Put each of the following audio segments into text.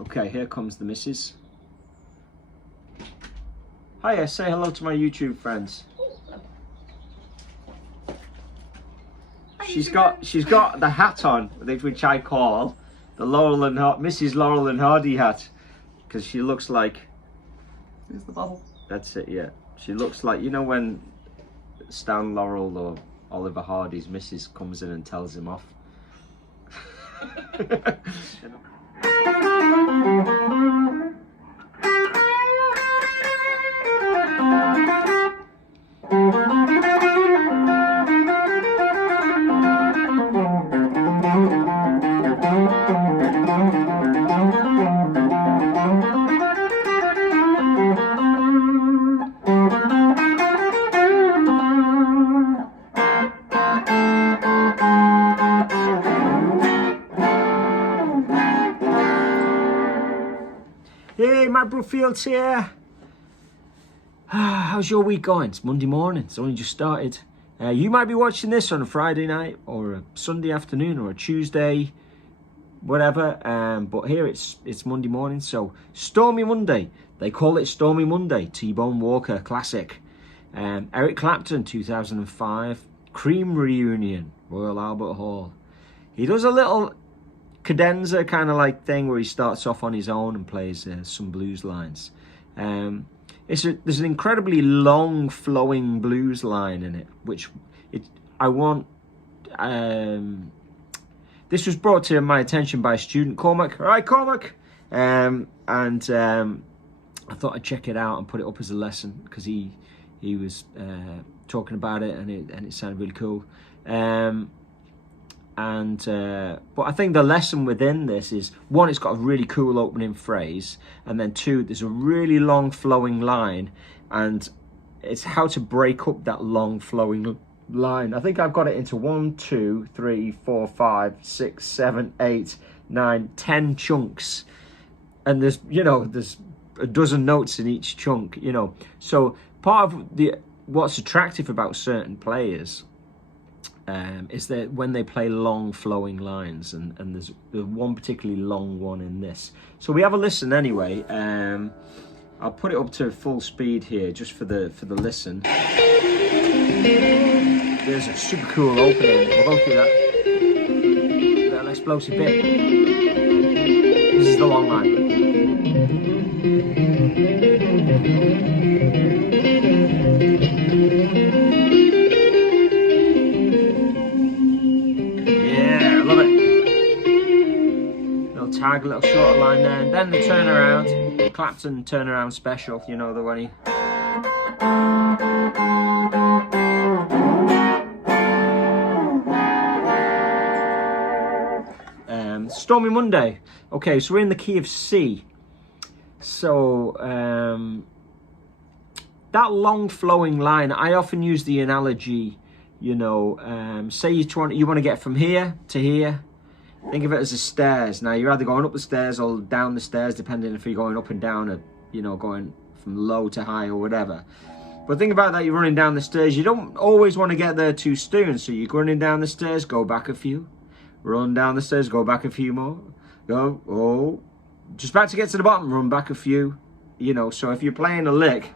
Okay, here comes the missus. Hiya, say hello to my YouTube friends. She's got the hat on, which I call the Mrs. Laurel and Hardy hat, because she looks like. Here's the bubble. That's it, yeah. She looks like, you know, when Stan Laurel or Oliver Hardy's missus comes in and tells him off. Hey, Matt Brookfield's here. How's your week going? It's Monday morning. It's only just started. You might be watching this on a Friday night or a Sunday afternoon or a Tuesday, whatever. But here it's Monday morning. So Stormy Monday. They call it Stormy Monday. T-Bone Walker classic. Eric Clapton 2005 Cream reunion, Royal Albert Hall. He does a little cadenza kind of like thing where he starts off on his own and plays some blues lines. There's an incredibly long flowing blues line in it, which this was brought to my attention by a student, Cormac. All right, Cormac. I thought I'd check it out and put it up as a lesson because he was talking about it and it sounded really cool. But I think the lesson within this is, one, it's got a really cool opening phrase, and then two, there's a really long flowing line, and it's how to break up that long flowing line. I think I've got it into 1, 2, 3, 4, 5, 6, 7, 8, 9, 10 chunks, and there's a dozen notes in each chunk, So part of what's attractive about certain players is that when they play long flowing lines, and there's one particularly long one in this. So we have a listen anyway. I'll put it up to full speed here just for the listen. There's a super cool opening. We'll go through that little explosive bit. This is the long line. Tag, a little shorter line there, and then the turnaround, Clapton turnaround special, the one he... Stormy Monday. Okay, so we're in the key of C. So that long flowing line, I often use the analogy, say you want to get from here to here. Think of it as the stairs. Now you're either going up the stairs or down the stairs, depending if you're going up and down, or going from low to high or whatever. But think about that, you're running down the stairs. You don't always want to get there too soon, so you're running down the stairs, go back a few. Run down the stairs, go back a few more. Go, just about to get to the bottom, run back a few. So if you're playing a lick,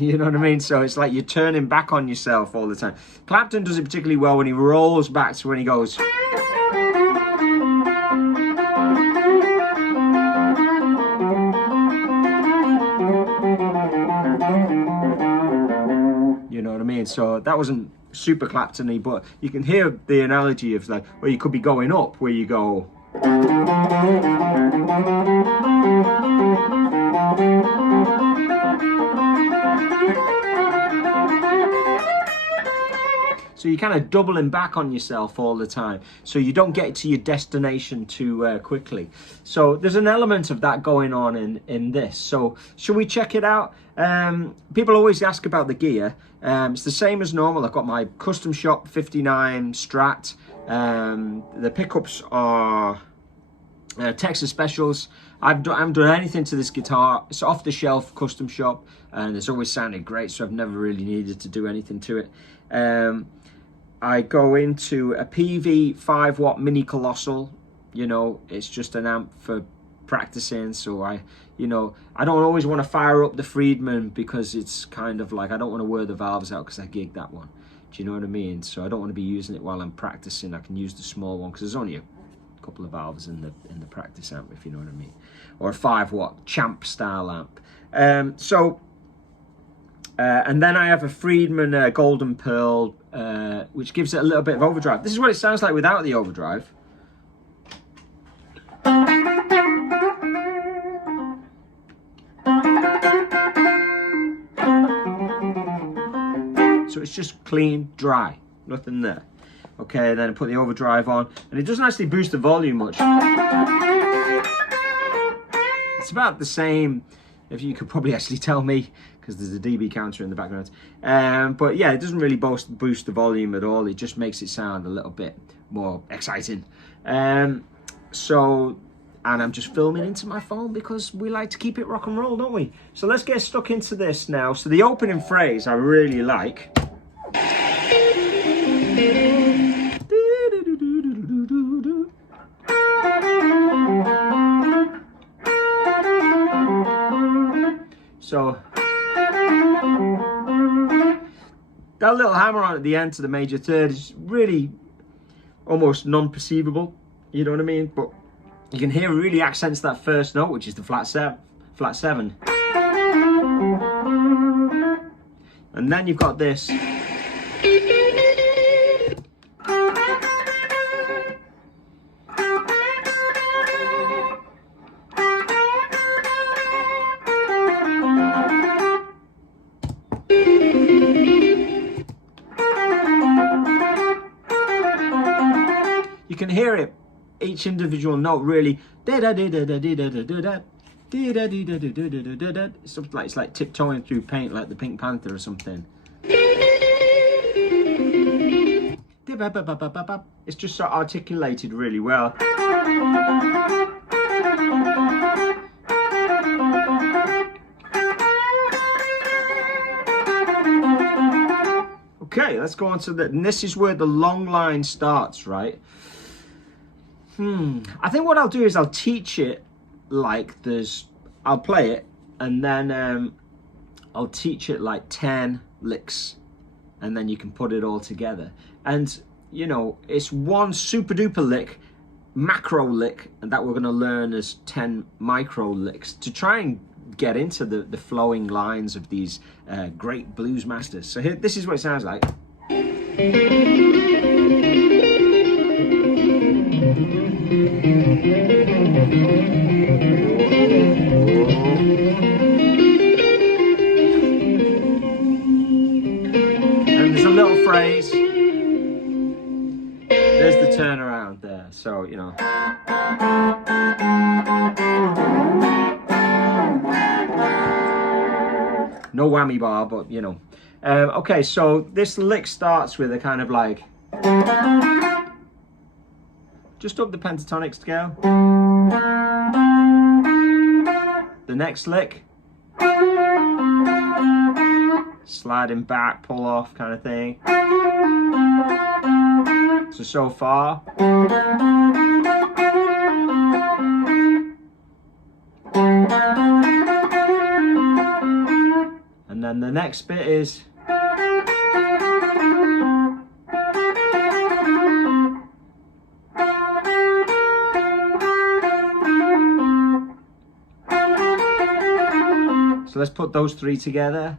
you know what I mean? So it's like you're turning back on yourself all the time. Clapton does it particularly well when he rolls back to when he goes. You know what I mean? So that wasn't super Clapton-y, but you can hear the analogy of like, well, you could be going up where you go. So you're kind of doubling back on yourself all the time, so you don't get to your destination too quickly. So there's an element of that going on in this. So should we check it out? People always ask about the gear. It's the same as normal. I've got my custom shop 59 Strat. The pickups are Texas Specials. I haven't done anything to this guitar. It's off the shelf, custom shop, and it's always sounded great, so I've never really needed to do anything to it. I go into a PV 5-watt mini colossal. You know, it's just an amp for practicing, so I don't always want to fire up the Friedman, because it's kind of like, I don't want to wear the valves out because I gig that one. Do you know what I mean? So I don't want to be using it while I'm practicing. I can use the small one because there's only a couple of valves in the practice amp, if you know what I mean, or a 5-watt champ style amp. And then I have a Friedman Golden Pearl, which gives it a little bit of overdrive. This is what it sounds like without the overdrive. So it's just clean, dry, nothing there. Okay, then I put the overdrive on, and it doesn't actually boost the volume much. It's about the same, if you could probably actually tell me, because there's a dB counter in the background. But yeah, it doesn't really boost the volume at all. It just makes it sound a little bit more exciting. And I'm just filming into my phone because we like to keep it rock and roll, don't we? So let's get stuck into this now. So the opening phrase I really like. So that little hammer on at the end to the major third is really almost non-perceivable, you know what I mean? But you can hear it really accents that first note, which is the flat seven. And then you've got this. You can hear it, each individual note really. It's like tiptoeing through paint, like the Pink Panther or something. It's just so articulated really well. Okay, let's go on to and this is where the long line starts, right? I think what I'll do is I'll teach it like I'll play it, and then I'll teach it like 10 licks, and then you can put it all together. And you know, it's one super duper lick, macro lick, and that we're going to learn as 10 micro licks to try and get into the flowing lines of these great blues masters. So here, this is what it sounds like. And there's a little phrase. There's the turnaround there. So, you know. No whammy bar, but you know. Okay, so this lick starts with a kind of like just up the pentatonic scale. The next lick, sliding back, pull off kind of thing. So far. And then the next bit is so let's put those three together.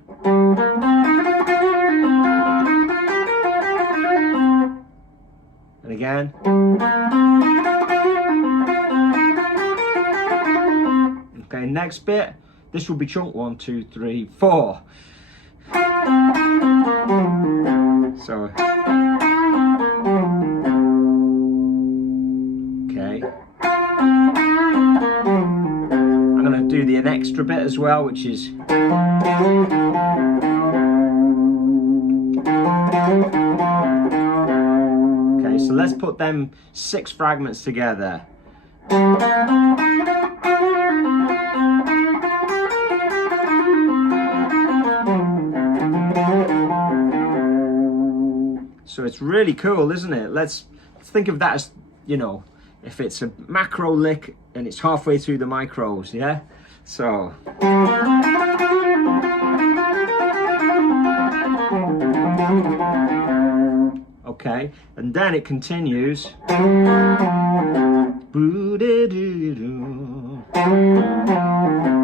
And again. Okay, next bit. This will be chunk 1, 2, 3, 4. So, okay. I'm going to do an extra bit as well, which is. Okay, so let's put them 6 fragments together. So it's really cool, isn't it? Let's think of that as, you know, if it's a macro lick and it's halfway through the micros, yeah? So. Okay, and then it continues.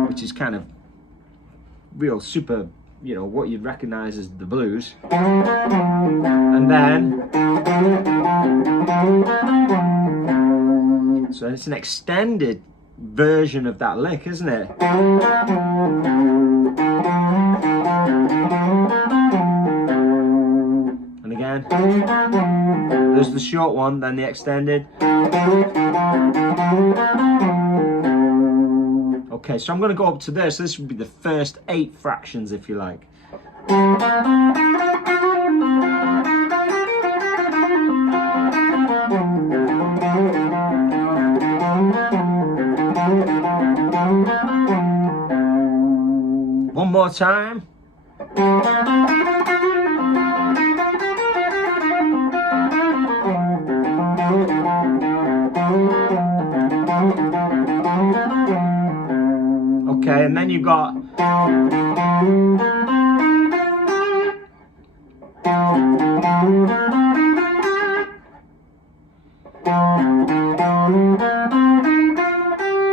Which is kind of real super, you know, what you'd recognize as the blues. And then, so it's an extended version of that lick, isn't it? And again, there's the short one, then the extended. Okay, so I'm going to go up to this. This would be the first 8 fractions, if you like. One more time. Okay, and then you've got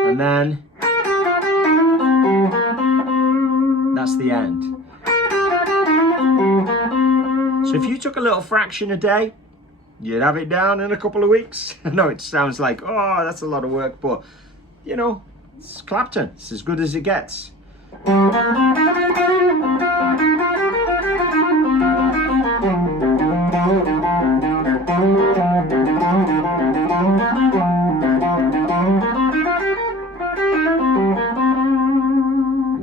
and then that's the end. So if you took a little fraction a day, you'd have it down in a couple of weeks. I know it sounds like, oh, that's a lot of work, but you know, it's Clapton. It's as good as it gets.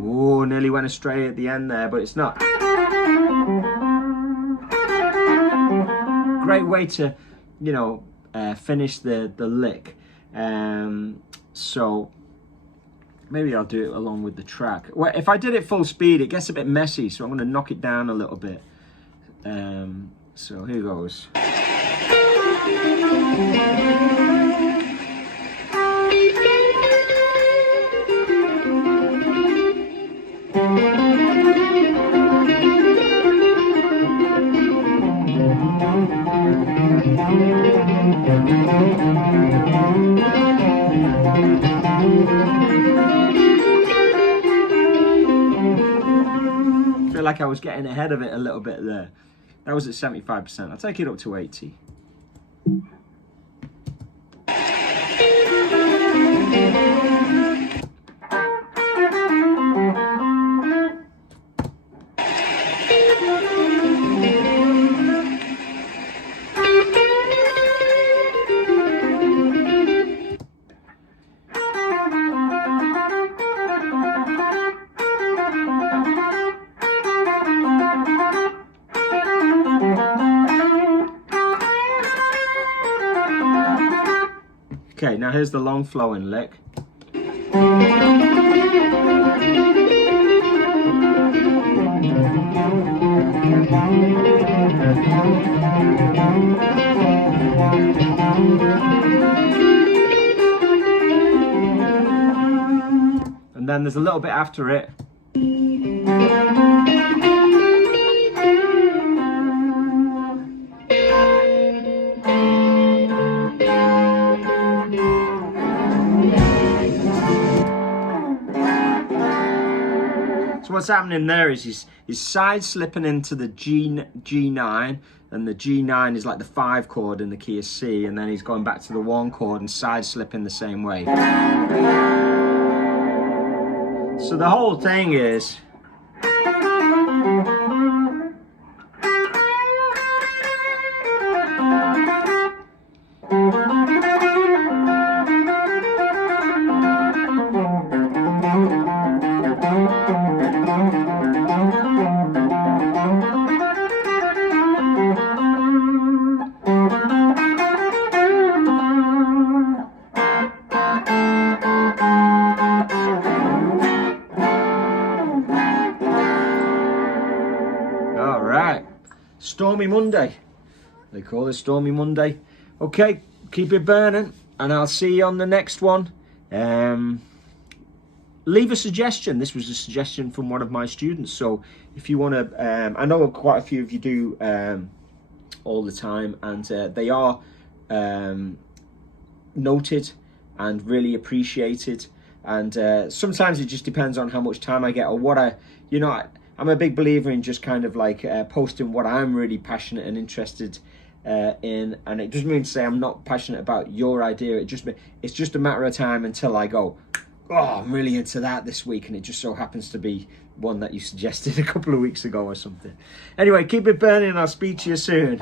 Oh, nearly went astray at the end there, but it's not. Great way to, you know, finish the lick. So maybe I'll do it along with the track. Well, if I did it full speed, it gets a bit messy, so I'm going to knock it down a little bit. So here goes. I feel like I was getting ahead of it a little bit there. That was at 75%. I'll take it up to 80. Okay, now here's the long flowing lick. And then there's a little bit after it. So what's happening there is he's side slipping into the G9, and the G9 is like the 5 chord in the key of C, and then he's going back to the 1 chord and side slipping the same way. So the whole thing is Stormy Monday. They call it Stormy Monday. Okay, keep it burning, and I'll see you on the next one. Leave a suggestion. This was a suggestion from one of my students, so if you want to, I know quite a few of you do all the time, and they are noted and really appreciated. And sometimes it just depends on how much time I get, or what I'm a big believer in just kind of like posting what I'm really passionate and interested in, and it doesn't mean to say I'm not passionate about your idea. It's just a matter of time until I go, oh, I'm really into that this week, and it just so happens to be one that you suggested a couple of weeks ago or something. Anyway, keep it burning, and I'll speak to you soon.